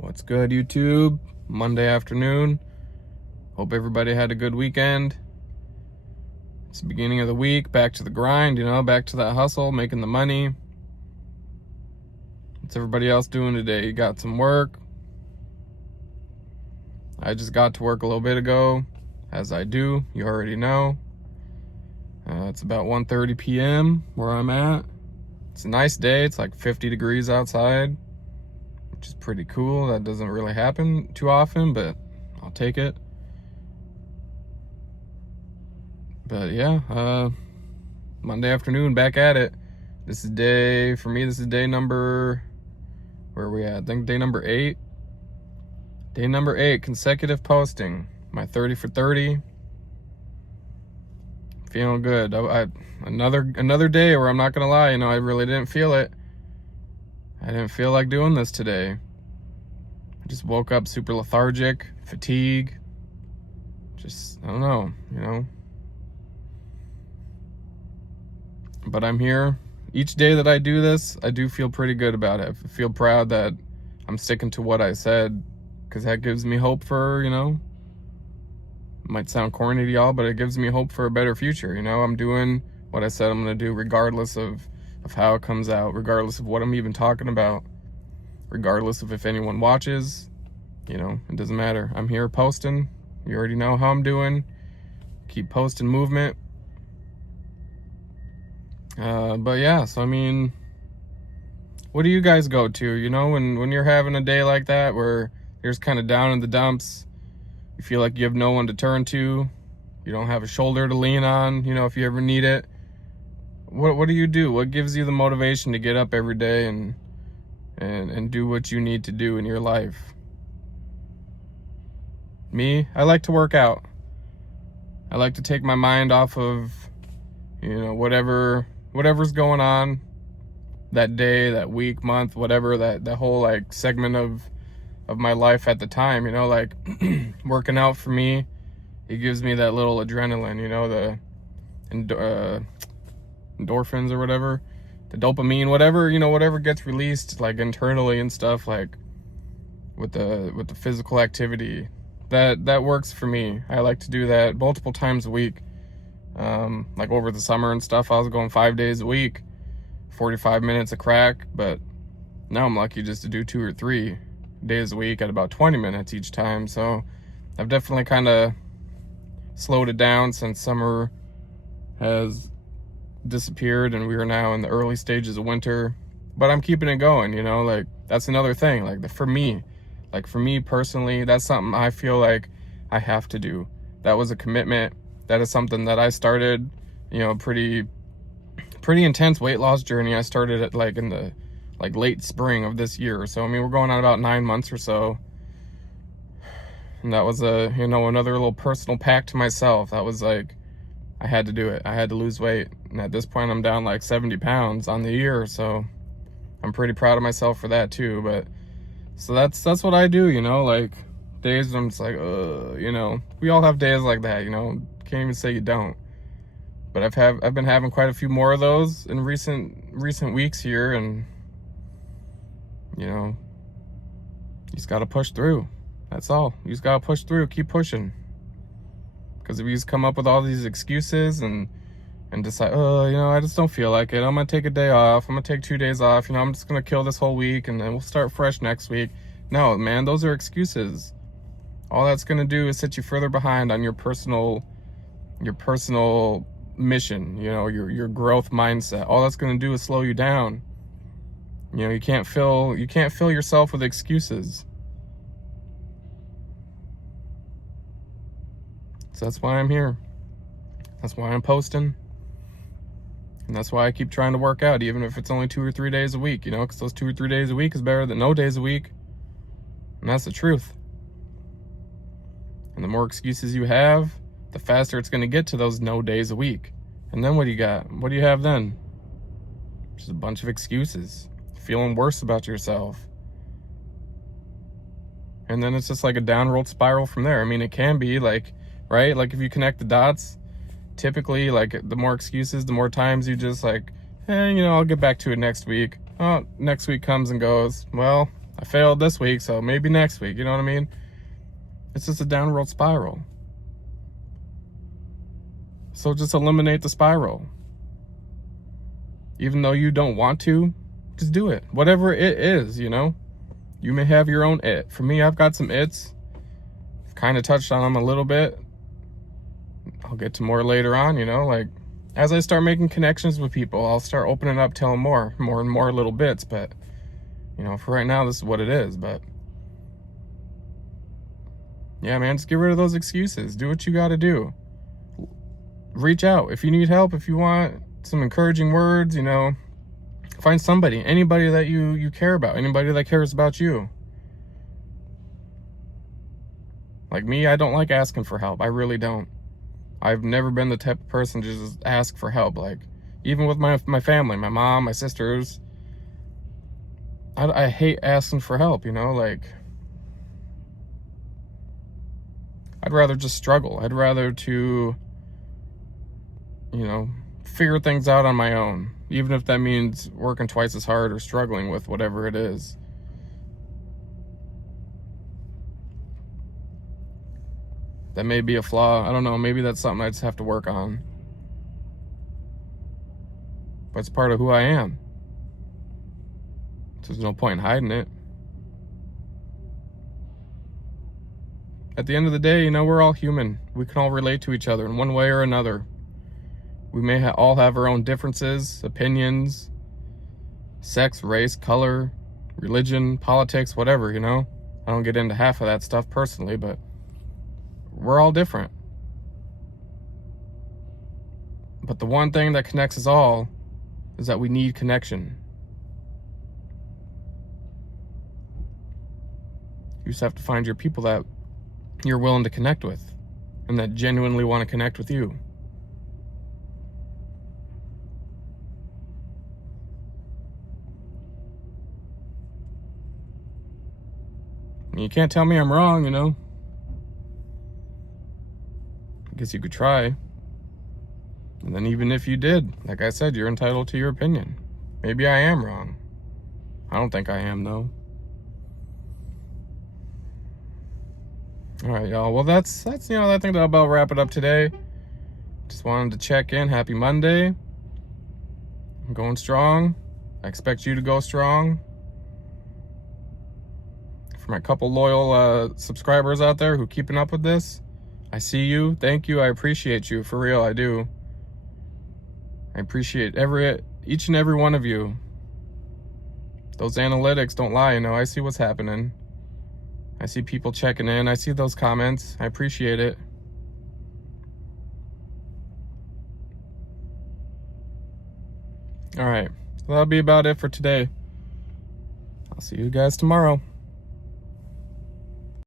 What's good, YouTube? Monday afternoon. Hope everybody had a good weekend. It's the beginning of the week, back to the grind, back to that hustle, making the money. What's everybody else doing today? You got some work? I just got to work a little bit ago, as I do, you already know. It's about 1:30 p.m. where I'm at. It's a nice day, it's like 50 degrees outside, which is pretty cool. That doesn't really happen too often, but I'll take it. But yeah, Monday afternoon, back at it. This is day number, where are we at? I think day number 8. Day number 8, consecutive posting. My 30 for 30. Feeling good. Another day where I'm not gonna lie, I really didn't feel it. I didn't feel like doing this today. I just woke up super lethargic, fatigue. Just, I don't know, But I'm here. Each day that I do this, I do feel pretty good about it. I feel proud that I'm sticking to what I said, because that gives me hope for, might sound corny to y'all, but it gives me hope for a better future. I'm doing what I said I'm going to do, regardless of how it comes out, regardless of what I'm even talking about, regardless of if anyone watches, it doesn't matter. I'm here posting. You already know how I'm doing. Keep posting movement. But yeah, so what do you guys go to, when you're having a day like that, where you're just kind of down in the dumps, you feel like you have no one to turn to, you don't have a shoulder to lean on, if you ever need it. What do you do? What gives you the motivation to get up every day and do what you need to do in your life? Me, I like to work out. I like to take my mind off of, whatever's going on that day, that week, month, whatever, that whole segment of my life at the time, working out for me, it gives me that little adrenaline, the endorphins or whatever, the dopamine, whatever gets released internally and stuff, with the physical activity, that works for me. I like to do that multiple times a week. Over the summer and stuff, I was going 5 days a week, 45 minutes a crack, but now I'm lucky just to do 2 or 3 days a week at about 20 minutes each time. So I've definitely kind of slowed it down since summer has disappeared and we are now in the early stages of winter, but I'm keeping it going, that's another thing, for me personally, that's something I feel like I have to do. That was a commitment. That is something that I started, pretty intense weight loss journey. I started at in the late spring of this year. So, we're going on about 9 months or so. And that was another little personal pact to myself. That was I had to do it. I had to lose weight. And at this point, I'm down 70 pounds on the year. So I'm pretty proud of myself for that too. But so that's what I do, days when I'm just we all have days like that, can't even say you don't. But I've been having quite a few more of those in recent weeks here, and you just gotta push through. That's all. You just gotta push through, keep pushing. Because if you just come up with all these excuses and decide, I just don't feel like it, I'm gonna take a day off, I'm gonna take 2 days off, I'm just gonna kill this whole week and then we'll start fresh next week. No, man, those are excuses. All that's gonna do is set you further behind on your personal mission, your growth mindset. All that's going to do is slow you down. You can't fill yourself with excuses. So that's why I'm here. That's why I'm posting. And that's why I keep trying to work out, even if it's only 2 or 3 days a week, because those 2 or 3 days a week is better than no days a week. And that's the truth. And the more excuses you have, the faster it's going to get to those no days a week. And then what do you got? What do you have then? Just a bunch of excuses. Feeling worse about yourself. And then it's just a downward spiral from there. It can be right? If you connect the dots, typically the more excuses, the more times you just I'll get back to it next week. Oh, next week comes and goes. Well, I failed this week, so maybe next week, you know what I mean? It's just a downward spiral. So just eliminate the spiral. Even though you don't want to, just do it. Whatever it is, you know? You may have your own it. For me, I've got some its. I've kind of touched on them a little bit. I'll get to more later on, you know? Like, as I start making connections with people, I'll start opening up, telling more and more little bits. But, you know, for right now, this is what it is. But, yeah, man, just get rid of those excuses. Do what you got to do. Reach out. If you need help, if you want some encouraging words, you know, find somebody, anybody that you care about, anybody that cares about you. Like me, I don't like asking for help. I really don't. I've never been the type of person to just ask for help. Like, even with my family, my mom, my sisters, I hate asking for help, you know? Like, I'd rather just struggle. I'd rather to, you know, figure things out on my own, even if that means working twice as hard or struggling with whatever it is. That may be a flaw. I don't know. Maybe that's something I just have to work on. But it's part of who I am. So there's no point in hiding it. At the end of the day, you know, we're all human. We can all relate to each other in one way or another. We may all have our own differences, opinions, sex, race, color, religion, politics, whatever, you know? I don't get into half of that stuff personally, but we're all different. But the one thing that connects us all is that we need connection. You just have to find your people that you're willing to connect with and that genuinely want to connect with you. You can't tell me I'm wrong, you know? I guess you could try. And then even if you did, like I said, you're entitled to your opinion. Maybe I am wrong. I don't think I am, though. All right, y'all. Well, that's you know, I think that'll about wrap it up today. Just wanted to check in. Happy Monday. I'm going strong. I expect you to go strong. For my couple loyal subscribers out there who keeping up with this, I see you. Thank you. I appreciate you. For real, I do. I appreciate each and every one of you. Those analytics don't lie, you know. I see what's happening. I see people checking in. I see those comments. I appreciate it. All right. Well, that'll be about it for today. I'll see you guys tomorrow.